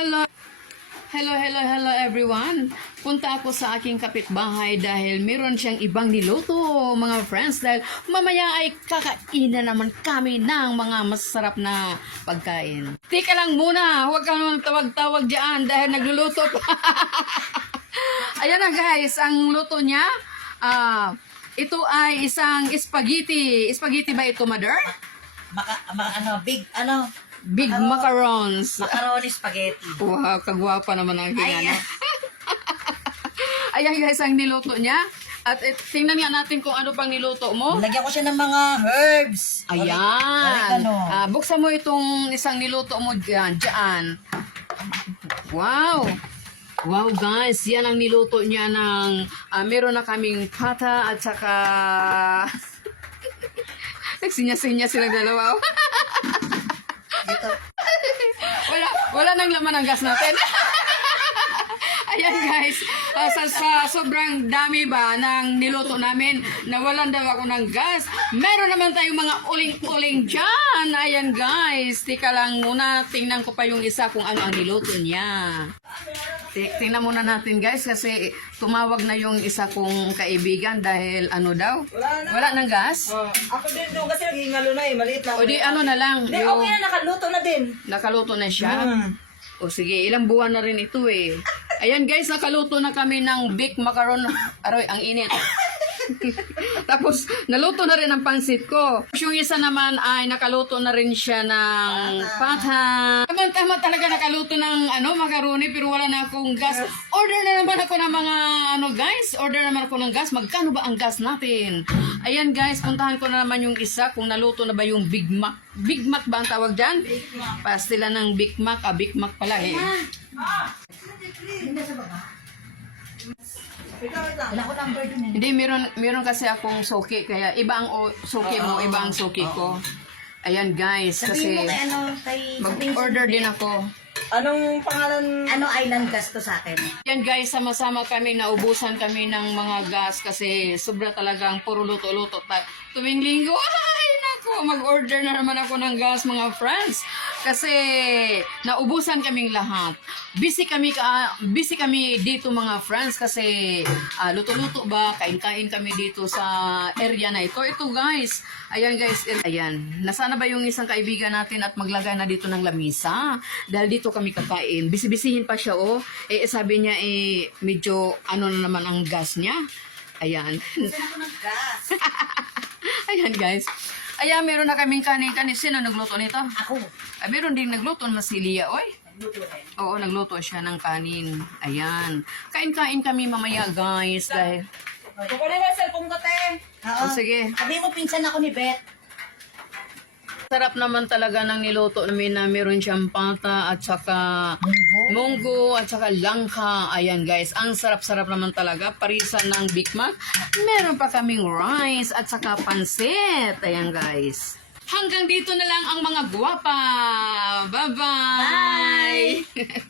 Hello. Hello everyone. Punta ako sa aking kapitbahay dahil meron siyang ibang niluto, mga friends. Dahil mamaya ay kakainan naman kami ng mga masarap na pagkain. Tika lang muna, huwag ka naman tawag-tawag dyan dahil nagluluto pa. Ayan na guys, ang luto niya, ito ay isang spaghetti. Spaghetti ba ito, mother? Big macarons. Macaroni spaghetti. Wow, kagwapa naman ang Ay, kingana. Ayan guys, ang niluto niya. At tingnan nga natin kung ano pang niluto mo. Lagyan ko siya ng mga herbs. Ayan. Oregano. Buksan mo itong isang niluto mo dyan. Wow. Wow guys, yan ang niluto niya ng meron na kaming pata at saka nagsinya-sinya silang dalawa. Dito. Wala nang laman ang gas natin. Ayan guys, sa sobrang dami ba ng niluto namin, nawalan daw ako ng gas. Meron naman tayong mga uling-uling dyan. Ayan guys, tika lang muna, tingnan ko pa yung isa kung ano ang niluto niya. Tingnan muna natin guys kasi tumawag na yung isa kong kaibigan dahil ano daw? Wala nang gas? Ako din doon kasi naghihingalo na maliit lang. O di ano na lang? Hindi, okay na, nakaluto na din. Nakaluto na siya? O sige, ilang buwan na rin ito eh. Ayan guys, nakaluto na kami ng big macaron. Aroy, ang init. Tapos, naluto na rin ang pansit ko. Yung isa naman ay nakaluto na rin siya ng pata. Tama talaga nakaluto ng macaroni pero wala na akong gas. Order na naman ako ng mga guys. Order naman ako ng gas. Magkano ba ang gas natin? Ayan guys, puntahan ko na naman yung isa kung naluto na ba yung Big Mac. Big Mac ba ang tawag dyan? Pastila ng Big Mac. Big Mac pala eh. Wala ko number dun eh. Hindi, meron kasi akong suki. Kaya iba ang suki mo, iba ang suki ko. Ayan guys, Sabihin mo kasi kay mag-order din ako. Anong pangalan? Ano island gas to sa akin? Yan guys, sama-sama kami, naubusan kami ng mga gas kasi sobra talagang puro luto-luto. Tuwing linggo, ay nako, mag-order na naman ako ng gas mga friends. Kasi naubusan kaming lahat. Busy kami dito mga friends kasi luto-luto ba, kain-kain kami dito sa area na ito. Ito guys, ayan guys, ayan. Nasana ba yung isang kaibigan natin at maglagay na dito ng lamisa? Dahil dito kami kakain. Bisi-bisihin pa siya oh. Sabi niya medyo na naman ang gas niya. Ayan. Ayan guys. Ayan, meron na kaming kanin. Sino nagluto nito? Ako. Meron din nagluto ng Masilia, oy. Nagluto rin. Oo, nagluto siya ng kanin. Ayan. Kain-kain kami mamaya, guys. Dahil... Kukunin mo yung cellphone ko, te. Oo. sige. Sabihin mo, pinsan ako ni Beth. Sarap naman talaga ng niluto namin na meron siyang pata at saka munggo at saka langka. Ayan guys, ang sarap-sarap naman talaga. Parisan ng Big Mac. Meron pa kaming rice at saka pansit. Ayan guys. Hanggang dito na lang ang mga guwapa. Bye-bye! Bye!